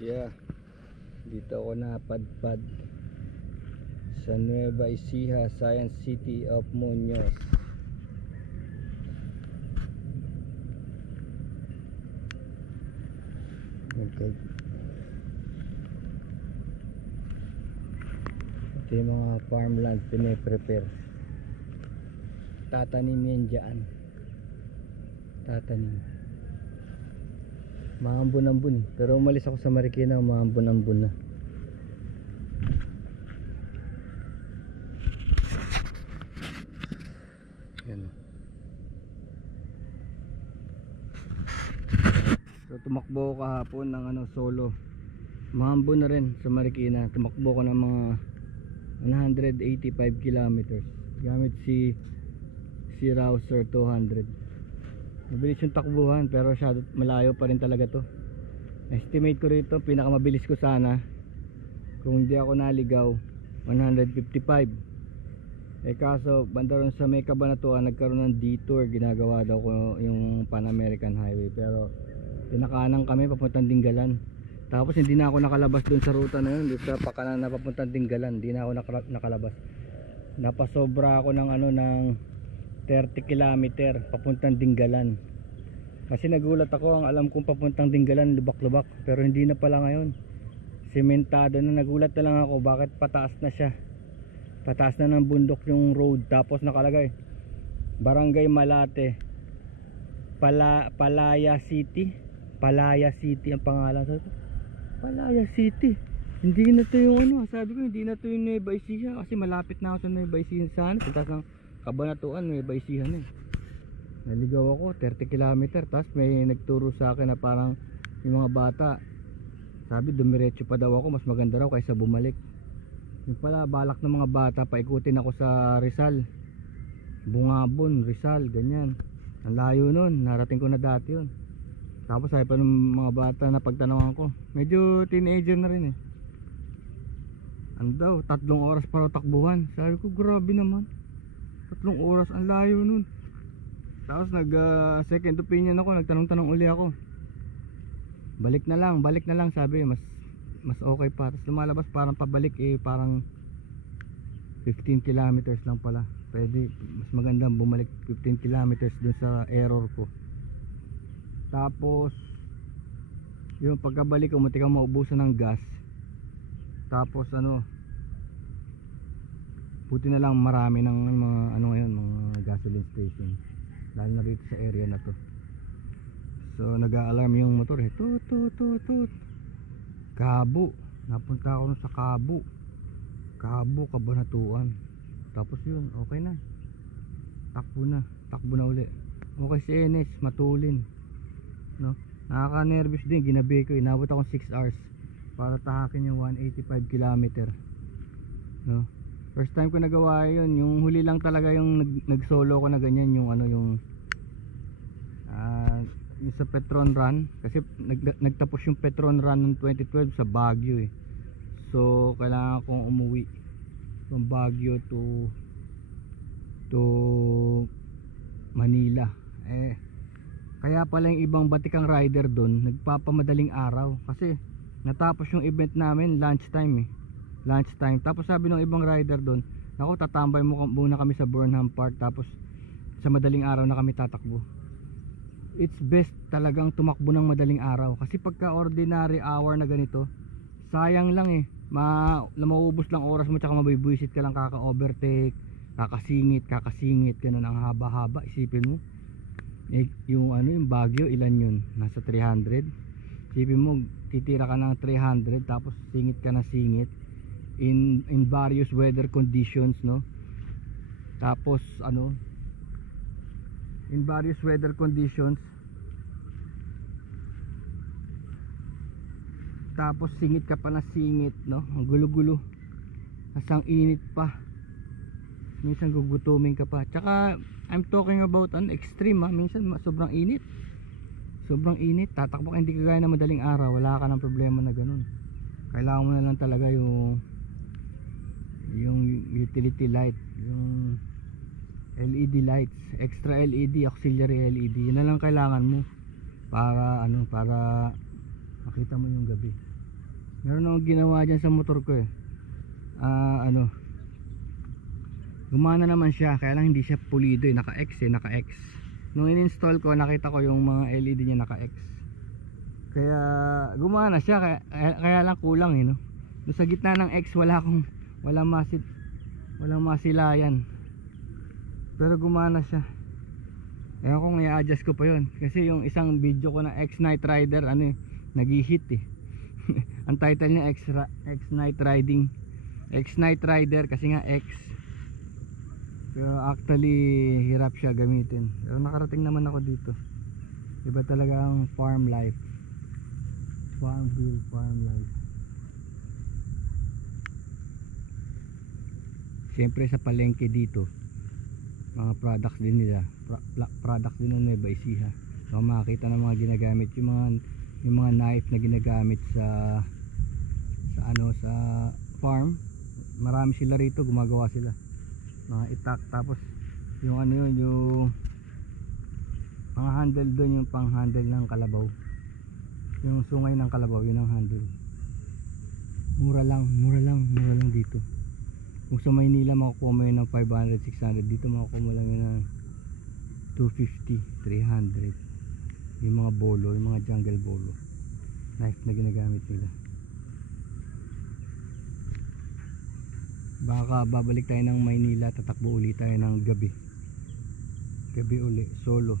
Yeah, dito ako napadpad sa Nueva Ecija, Science City of Muñoz. Okay. Ito yung mga farmland piniprepare. Tatanim yan dyan. Tatanim. Maambon-ambon. Pero umalis ako sa Marikina, maambon-ambon na. Yan. So tumakbo ko kahapon ng solo. Maambon na rin sa Marikina. Tumakbo ko ng mga 185 kilometers gamit si Rouser 200. Mabilis yung takbuhan pero malayo pa rin talaga to. Estimate ko rito pinakamabilis ko sana kung hindi ako naligaw 155. Kaso banda ron sa may Cabanatuan nagkaroon ng detour, ginagawa daw ko yung Pan American Highway pero pinakanan kami papuntang Dingalan. Tapos hindi na ako nakalabas dun sa ruta na yun, dito sa pakanan na papuntang Dingalan, hindi na ako nakalabas. Napasobra ako ng ng 30 kilometer papuntang Dingalan. Kasi nagulat ako, ang alam kong papuntang Dingalan lubak-lubak, pero hindi na pala ngayon. Sementado na, nagulat na lang ako bakit pataas na siya. Pataas na ng bundok yung road, tapos nakalagay Barangay Malate, Palaya City. Palaya City ang pangalan. Sabi ko, Palaya City. Hindi na to yung sabi ko hindi na to yung Nueva Ecija kasi malapit na ako sa Nueva Ecija sana. Puntas ng Cabanatuan, Nueva Ecija na eh. Naligaw ako 30 kilometer, tapos may nagturo sa akin na parang yung mga bata, sabi dumiretso pa daw ako, mas maganda raw kaysa bumalik. Yung pala balak ng mga bata paikutin ako sa Rizal, Bungabon, Rizal, ganyan. Ang layo nun, narating ko na dati yun. Tapos sabi pa ng mga bata na pagtanungan ko, medyo teenager na rin eh, ano daw, 3 oras para takbuhan. Sabi ko grabe naman, 3 oras, ang layo nun. Tapos second opinion ako, nagtanong-tanong uli ako, balik na lang sabi, mas okay pa. Tapos lumalabas parang pabalik parang 15 kilometers lang pala. Pwede, mas magandang bumalik 15 kilometers dun sa error ko. Tapos yung pagkabalik ko, munti kang maubusan ng gas. Tapos buti na lang marami ng mga ngayon, mga gasoline station, lalo na rito sa area na to. So nag-a-alarm yung motor tut tut tut tut. Cabo, napunta ako sa Cabo, Cabanatuan. Tapos yun, okay na, takbo na uli. Okay si Enes, matulin no? Nakaka-nervous din, ginabi ko, inabot akong 6 hours para tahakin yung 185 kilometer no? First time ko nagawa yun. Yung huli lang talaga yung nag-solo ko na ganyan, yung yung sa Petron Run. Kasi nagtapos yung Petron Run ng 2012 sa Baguio eh. So kailangan kong umuwi from Baguio to Manila. Kaya pala yung ibang batikang rider doon nagpapamadaling araw kasi natapos yung event namin lunchtime. Tapos sabi ng ibang rider doon, naku, tatambay muna kami sa Burnham Park, tapos sa madaling araw na kami tatakbo. It's best talagang tumakbo ng madaling araw kasi pagka ordinary hour na ganito, sayang lang maubos lang oras mo, tsaka mabibwisit ka lang, kaka-overtake, kakasingit, ganun ang haba-haba. Isipin mo yung Baguio, ilan yun? Nasa 300. Isipin mo, titira ka ng 300 tapos singit ka na singit in various weather conditions, no? Tapos in various weather conditions, tapos singit ka pa na singit, no? Ang gulo-gulo, asang init pa, minsan gugutumin ka pa. Tsaka I'm talking about extreme minsan sobrang init, tatakbo ka, hindi ka gaya na madaling araw, wala ka ng problema na ganun. Kailangan mo na lang talaga yung utility light, yung LED lights, extra LED, auxiliary LED, yun na lang kailangan mo para para makita mo yung gabi. Meron akong ginawa dyan sa motor ko eh. Ano, gumana naman siya, kaya lang hindi siya pulido eh, naka-X eh, naka-X. Nung in-install ko, nakita ko yung mga LED niya naka-X. Kaya gumana siya, kaya lang kulang eh, no? Doon sa gitna ng X, walang masilayan. Pero gumana siya. Ewan kung i-adjust ko pa yun. Kasi yung isang video ko na X Night Rider, ano eh, nag-hit eh. Ang title niya X Night Riding, X Night Rider kasi nga X. Pero actually hirap siya gamitin. Pero nakarating naman ako dito. Iba talaga ang farm life. Farmville, farm life. Siyempre sa palengke dito, mga products din nila, products din ng Nueva Ecija. So, makakita ng mga ginagamit, yung mga knife na ginagamit sa farm. Marami sila rito, gumagawa sila mga itak. Tapos yung ano yun, yung mga handle doon, yung pang handle ng kalabaw, yung sungay ng kalabaw, yun ang handle. Mura lang dito. Kung sa Maynila makukuha mo yun ng 500, 600, dito makukuha mo lang yun ng 250, 300. Yung mga bolo, yung mga jungle bolo, knife na ginagamit nila. Baka babalik tayo ng Maynila, tatakbo uli tayo ng gabi uli, solo.